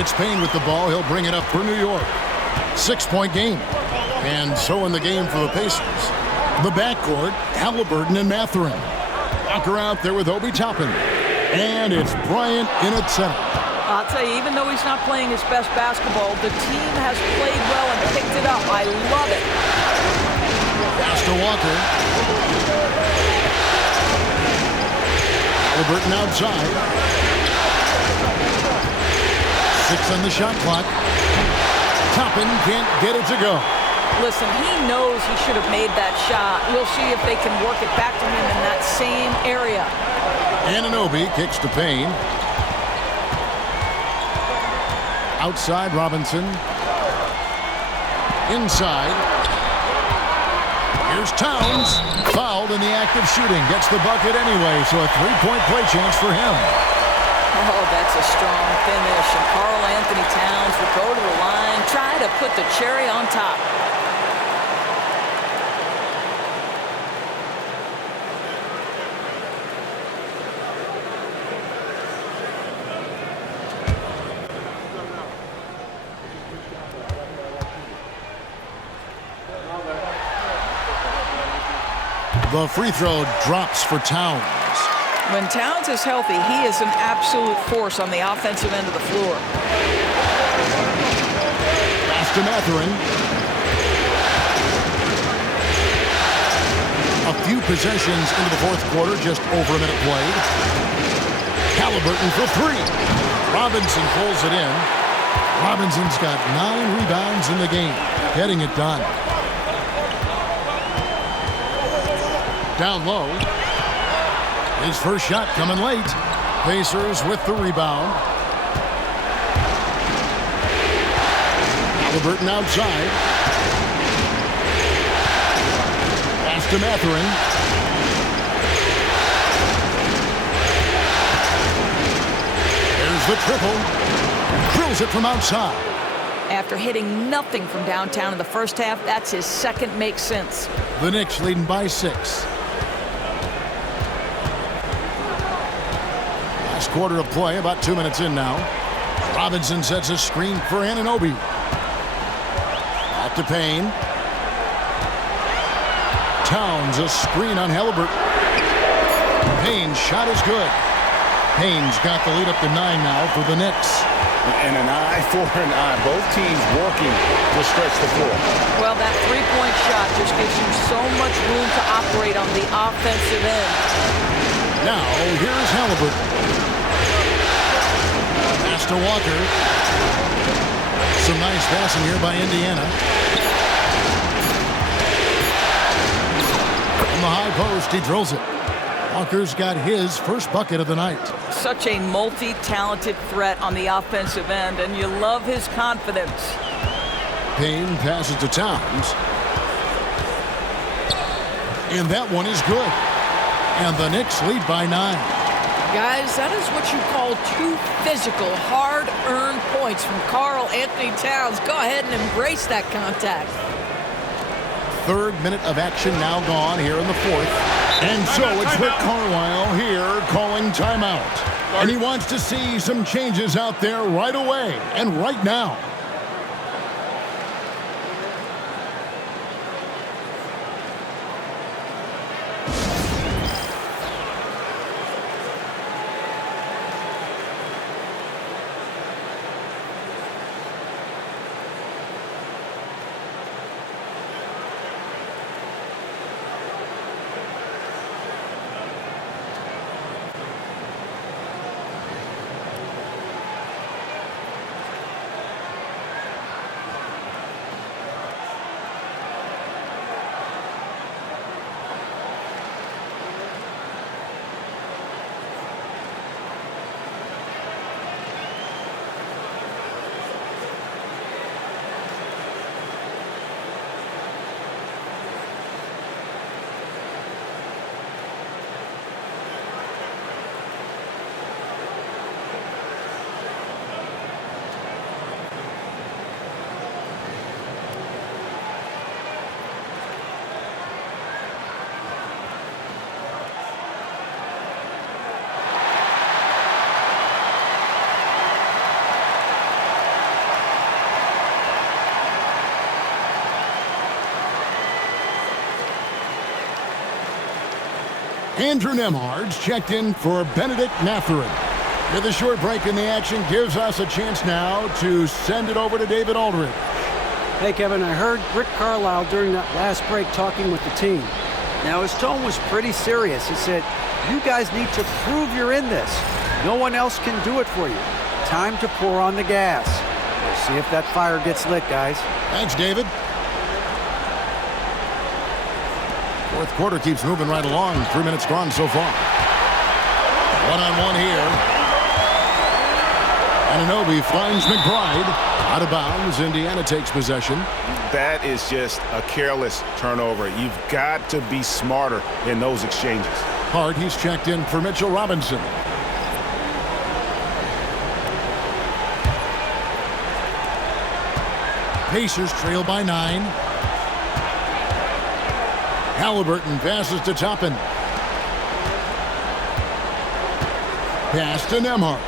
It's Payne with the ball. He'll bring it up for New York. 6-point game. And so in the game for the Pacers. The backcourt, Halliburton and Mathurin. Walker out there with Obi Toppin. And it's Bryant in at center. I'll tell you, even though he's not playing his best basketball, the team has played well and picked it up. I love it. Pass to Walker. Halliburton outside. 6 on the shot clock. Toppin can't get it to go. Listen, he knows he should have made that shot. We'll see if they can work it back to him in that same area. Anunoby kicks to Payne. Outside Robinson. Inside. Here's Towns. Fouled in the act of shooting. Gets the bucket anyway, so a 3-point play chance for him. Oh, that's a strong finish. And Karl Anthony Towns will go to the line, try to put the cherry on top. The free throw drops for Towns. When Towns is healthy, he is an absolute force on the offensive end of the floor. Pass to Mathurin. A few possessions into the fourth quarter, just over a minute played. Halliburton for 3. Robinson pulls it in. Robinson's got 9 rebounds in the game, getting it done. Down low. His first shot coming late. Pacers with the rebound. Halliburton outside. Pass to Mathurin. There's the triple. Drills it from outside. After hitting nothing from downtown in the first half, that's his second make since. The Knicks leading by 6. Last quarter of play, about 2 minutes in now. Robinson sets a screen for Anunoby. Back to Payne. Towns a screen on Halliburton. Payne's shot is good. Payne's got the lead up to 9 now for the Knicks. And an eye for an eye. Both teams working to stretch the floor. Well, that three-point shot just gives you so much room to operate on the offensive end. Now, here's Halliburton. Pass to Walker. Some nice passing here by Indiana. From the high post, he drills it. Walker's got his first bucket of the night. Such a multi-talented threat on the offensive end, and you love his confidence. Payne passes to Towns. And that one is good. And the Knicks lead by 9. Guys, that is what you call 2 physical, hard-earned points from Karl Anthony Towns. Go ahead and embrace that contact. 3rd minute of action now gone here in the 4th. And so it's Rick Carlisle here calling timeout. And he wants to see some changes out there right away and right now. Andrew Nemhard's checked in for Benedict Mathurin. With a short break in the action, gives us a chance now to send it over to David Aldridge. Hey, Kevin, I heard Rick Carlisle during that last break talking with the team. Now, his tone was pretty serious. He said, "You guys need to prove you're in this. No one else can do it for you. Time to pour on the gas." We'll see if that fire gets lit, guys. Thanks, David. Fourth quarter keeps moving right along. 3 minutes gone so far. One-on-one here. Anunoby finds McBride. Out of bounds. Indiana takes possession. That is just a careless turnover. You've got to be smarter in those exchanges. Hart, he's checked in for Mitchell Robinson. Pacers trail by 9. Halliburton passes to Toppin. Pass to Nemhard.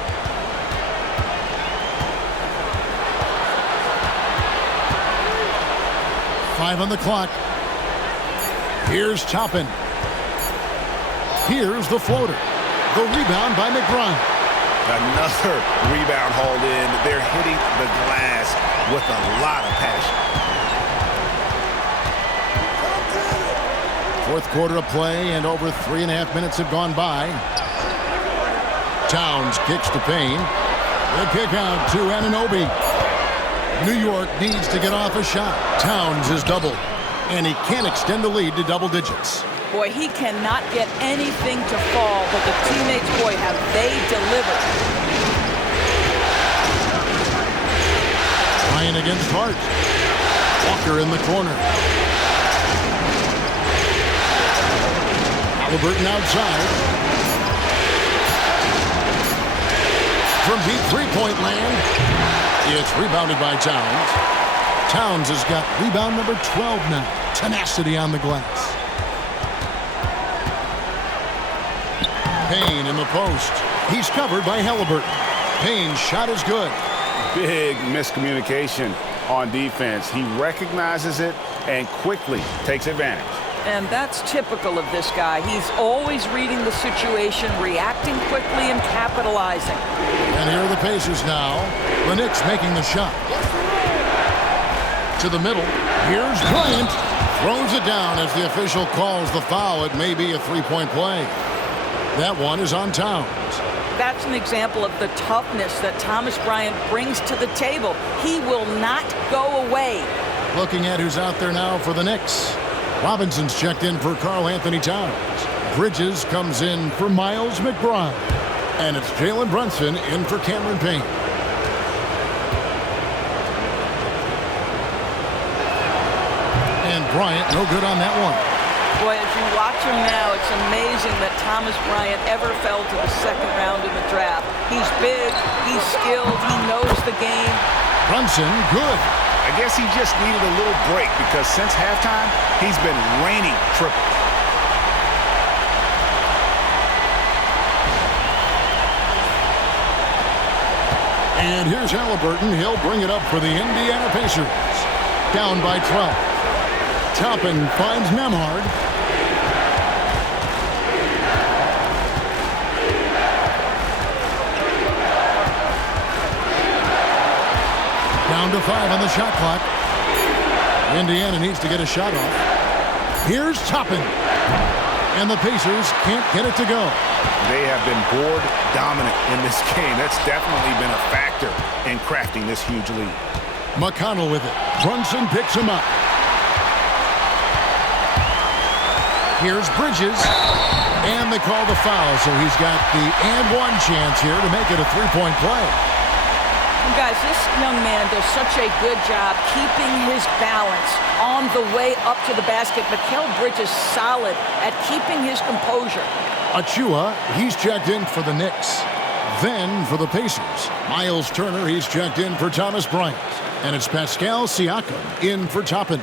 Five on the clock. Here's Toppin. Here's the floater. The rebound by McBride. Another rebound hauled in. They're hitting the glass with a lot of passion. Fourth quarter of play, and over 3.5 minutes have gone by. Towns kicks to Payne. The kick out to Anunoby. New York needs to get off a shot. Towns is doubled, and he can't extend the lead to double digits. Boy, he cannot get anything to fall, but the teammates, boy, have they delivered. Ryan against Hart. Walker in the corner. Halliburton outside. From deep three-point land, it's rebounded by Towns. Towns has got rebound number 12 now. Tenacity on the glass. Payne in the post. He's covered by Halliburton. Payne's shot is good. Big miscommunication on defense. He recognizes it and quickly takes advantage. And that's typical of this guy. He's always reading the situation, reacting quickly, and capitalizing. And here are the Pacers now. The Knicks making the shot. To the middle. Here's Bryant. Throws it down as the official calls the foul. It may be a three-point play. That one is on Towns. That's an example of the toughness that Thomas Bryant brings to the table. He will not go away. Looking at who's out there now for the Knicks. Robinson's checked in for Karl Anthony Towns. Bridges comes in for Miles McBride. And it's Jalen Brunson in for Cameron Payne. And Bryant, no good on that one. Boy, as you watch him now, it's amazing that Thomas Bryant ever fell to the second round in the draft. He's big, he's skilled, he knows the game. Brunson, good. I guess he just needed a little break because since halftime, he's been raining triples. And here's Halliburton. He'll bring it up for the Indiana Pacers. Down by 12. Toppin finds Nemhard. Down to 5 on the shot clock. Indiana needs to get a shot off. Here's Toppin. And the Pacers can't get it to go. They have been board dominant in this game. That's definitely been a factor in crafting this huge lead. McConnell with it. Brunson picks him up. Here's Bridges. And they call the foul, so he's got the and one chance here to make it a three-point play. Guys, this young man does such a good job keeping his balance on the way up to the basket. Mikal Bridges solid at keeping his composure. Achua, he's checked in for the Knicks. Then for the Pacers, Miles Turner, he's checked in for Thomas Bryant. And it's Pascal Siakam in for Toppin.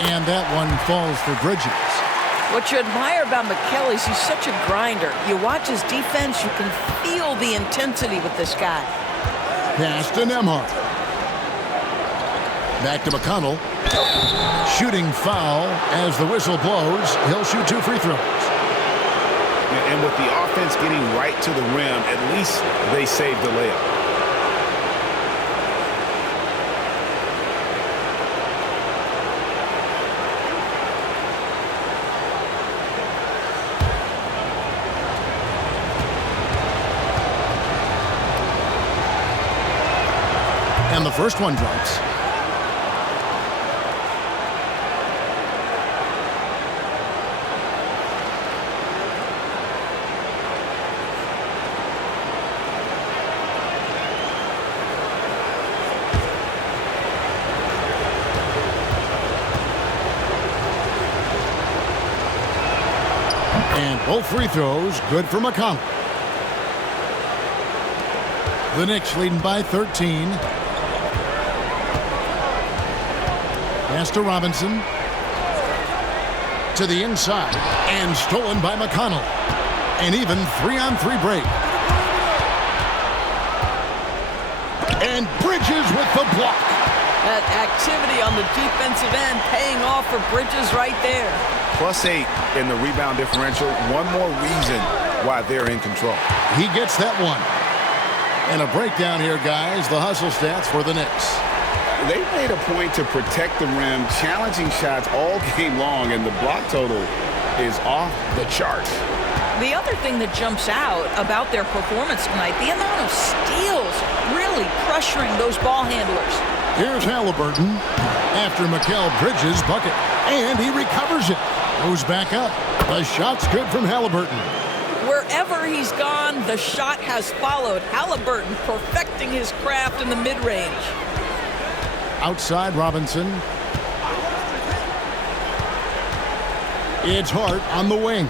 And that one falls for Bridges. What you admire about Mikkel is he's such a grinder. You watch his defense, you can feel the intensity with this guy. Pass to Nembhard. Back to McConnell. Shooting foul as the whistle blows. He'll shoot 2 free throws. And with the offense getting right to the rim, at least they saved the layup. And the first one drops. And both free throws good for McConnell. The Knicks leading by 13. Pass to Robinson. To the inside. And stolen by McConnell. An even 3-on-3 break. And Bridges with the block. That activity on the defensive end paying off for Bridges right there. +8 in the rebound differential. One more reason why they're in control. He gets that one. And a breakdown here, guys. The hustle stats for the Knicks. They made a point to protect the rim, challenging shots all game long, and the block total is off the charts. The other thing that jumps out about their performance tonight, the amount of steals really pressuring those ball handlers. Here's Halliburton after Mikal Bridges' bucket, and he recovers it. Goes back up. The shot's good from Halliburton. Wherever he's gone, the shot has followed. Halliburton perfecting his craft in the mid-range. Outside Robinson. It's Hart on the wing.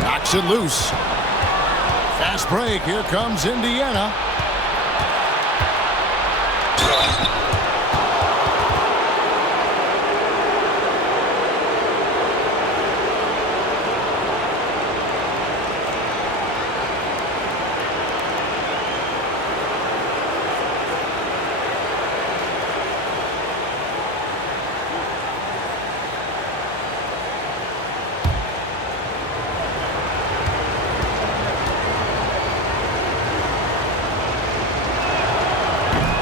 Knocks it loose. Fast break. Here comes Indiana.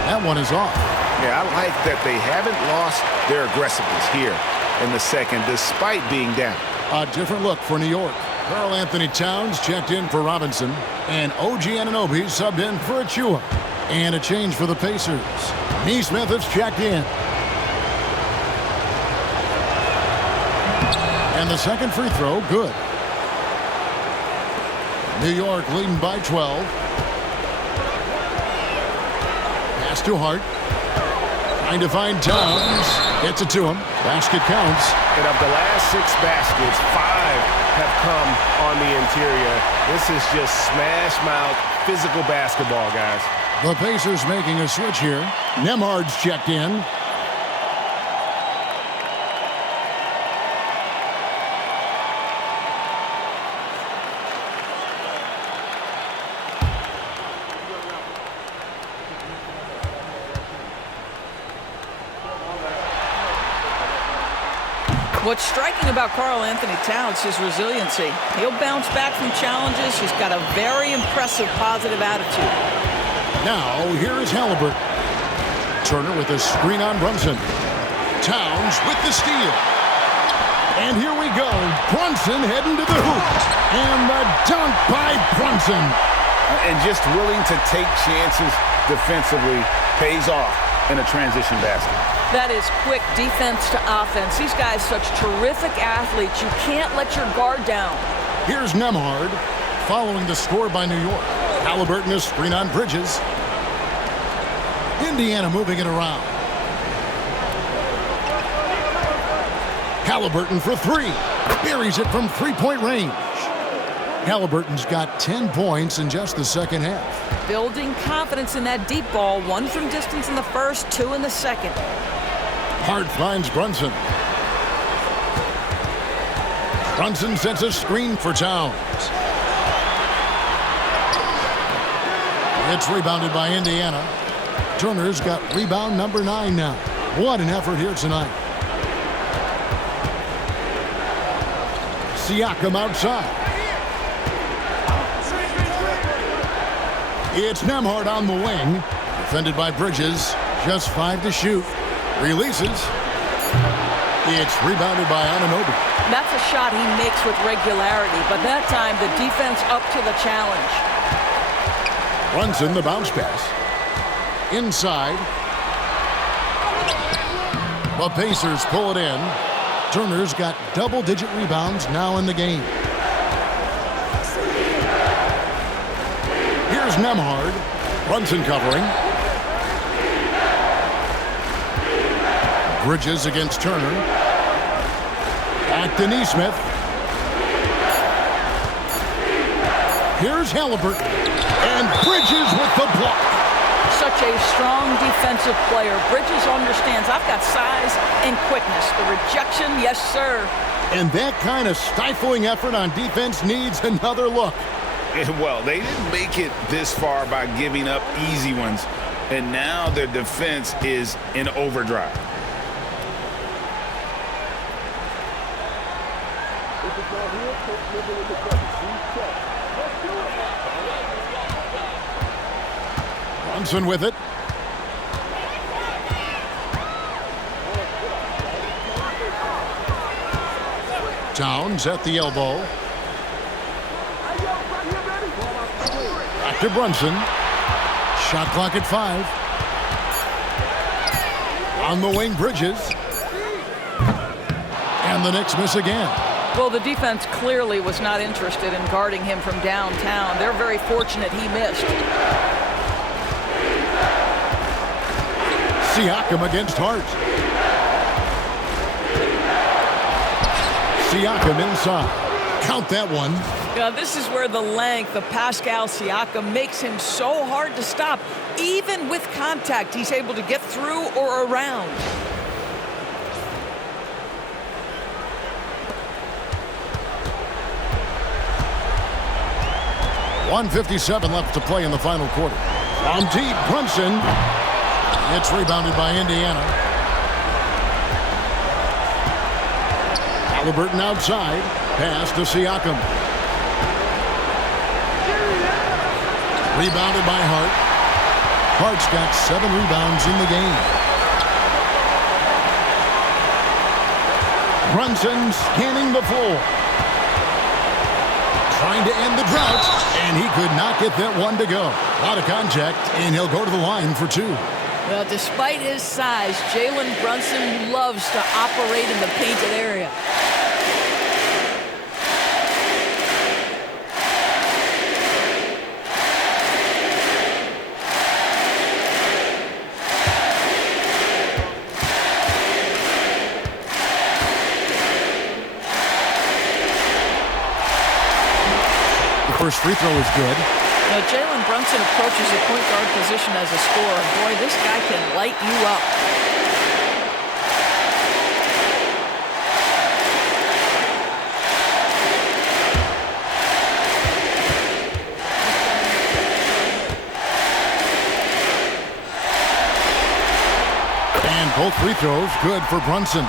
That one is off. Yeah, I like that they haven't lost their aggressiveness here in the second, despite being down. A different look for New York. Karl Anthony Towns checked in for Robinson, and OG Anunoby subbed in for Achua. And a change for the Pacers. Neesmith has checked in. And the second free throw, good. New York leading by 12. Pass to Hart. Trying to find Towns. Gets it to him. Basket counts. And of the last 6 baskets, 5 have come on the interior. This is just smash mouth physical basketball, guys. The Pacers making a switch here. Nembhard's checked in. What's striking about Karl Anthony Towns is his resiliency. He'll bounce back from challenges. He's got a very impressive positive attitude. Now, here is Halliburton. Turner with a screen on Brunson. Towns with the steal. And here we go. Brunson heading to the hoop. And the dunk by Brunson. And just willing to take chances defensively pays off in a transition basket. That is quick defense to offense. These guys such terrific athletes. You can't let your guard down. Here's Nembhard following the score by New York. Halliburton is screen on Bridges. Indiana moving it around. Halliburton for 3. Buries it from 3-point range. Halliburton's got 10 points in just the second half. Building confidence in that deep ball. 1 from distance in the first, 2 in the second. Hart finds Brunson. Brunson sets a screen for Towns. It's rebounded by Indiana. Turner's got rebound number 9 now. What an effort here tonight. Siakam outside. It's Nembhard on the wing. Defended by Bridges. Just 5 to shoot. Releases. It's rebounded by Anunoby. That's a shot he makes with regularity, but that time the defense up to the challenge. Brunson, the bounce pass. Inside. The Pacers pull it in. Turner's got double-digit rebounds now in the game. Here's Nembhard. Brunson covering. Bridges against Turner. Back to Nesmith. Here's Halliburton. And Bridges with the block. Such a strong defensive player. Bridges understands I've got size and quickness. The rejection, yes, sir. And that kind of stifling effort on defense needs another look. Well, they didn't make it this far by giving up easy ones. And now their defense is in overdrive. Brunson with it. Towns at the elbow. Back to Brunson. Shot clock at 5. On the wing, Bridges. And the Knicks miss again. Well, the defense clearly was not interested in guarding him from downtown. They're very fortunate he missed. Siakam against Hart. Siakam inside. Count that one. Yeah, this is where the length of Pascal Siakam makes him so hard to stop. Even with contact, he's able to get through or around. .157 left to play in the final quarter. From deep, Brunson. It's rebounded by Indiana. Halliburton outside. Pass to Siakam. Rebounded by Hart. Hart's got 7 rebounds in the game. Brunson scanning the floor. Trying to end the drought, and he could not get that one to go. A lot of contact, and he'll go to the line for 2. Well, despite his size, Jalen Brunson loves to operate in the painted area. First free throw is good. Now, Jalen Brunson approaches the point guard position as a scorer. Boy, this guy can light you up. And both free throws good for Brunson.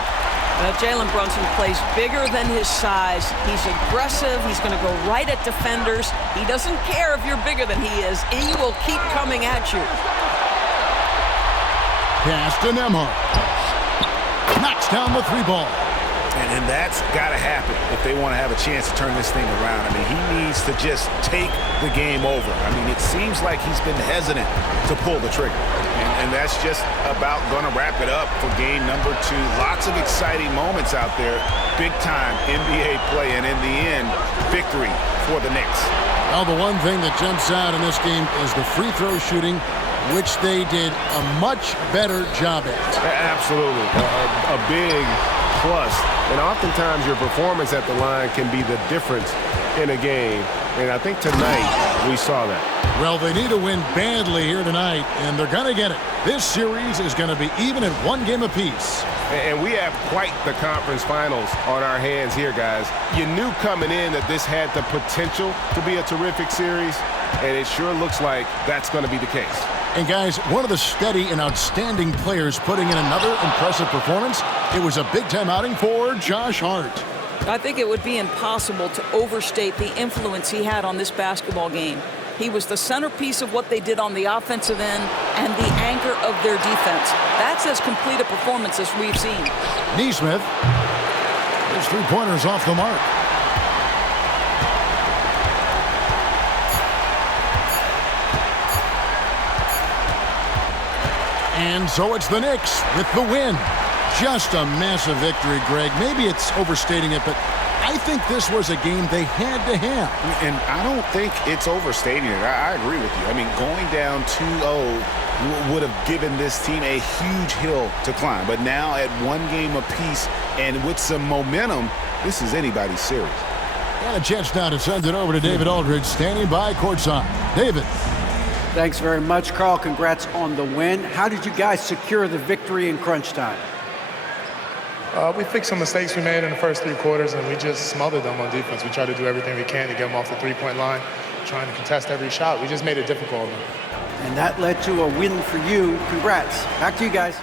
Jalen Brunson plays bigger than his size. He's aggressive. He's going to go right at defenders. He doesn't care if you're bigger than he is. He will keep coming at you. Pass to Nembhard. Knocks down the 3 ball. And that's got to happen if they want to have a chance to turn this thing around. I mean, he needs to just take the game over. I mean, it seems like he's been hesitant to pull the trigger. And that's just about going to wrap it up for game number 2. Lots of exciting moments out there. Big-time NBA play, and in the end, victory for the Knicks. Well, the one thing that jumps out in this game is the free throw shooting, which they did a much better job at. Absolutely. A big plus. And oftentimes your performance at the line can be the difference in a game. And I think tonight we saw that. Well, they need to win badly here tonight, and they're going to get it. This series is going to be even at 1 game apiece. And we have quite the conference finals on our hands here, guys. You knew coming in that this had the potential to be a terrific series, and it sure looks like that's going to be the case. And guys, one of the steady and outstanding players putting in another impressive performance. It was a big-time outing for Josh Hart. I think it would be impossible to overstate the influence he had on this basketball game. He was the centerpiece of what they did on the offensive end and the anchor of their defense. That's as complete a performance as we've seen. Neesmith. His three-pointers off the mark. And so it's the Knicks with the win. Just a massive victory, Greg. Maybe it's overstating it, but I think this was a game they had to have. And I don't think it's overstating it. I agree with you. I mean, going down 2-0 would have given this team a huge hill to climb. But now at one game apiece and with some momentum, this is anybody's series. And a chance now to send it over to David Aldridge, standing by courtside. David. Thanks very much, Carl. Congrats on the win. How did you guys secure the victory in crunch time? We fixed some mistakes we made in the first 3 quarters, and we just smothered them on defense. We tried to do everything we can to get them off the three-point line, trying to contest every shot. We just made it difficult on them. And that led to a win for you. Congrats. Back to you guys.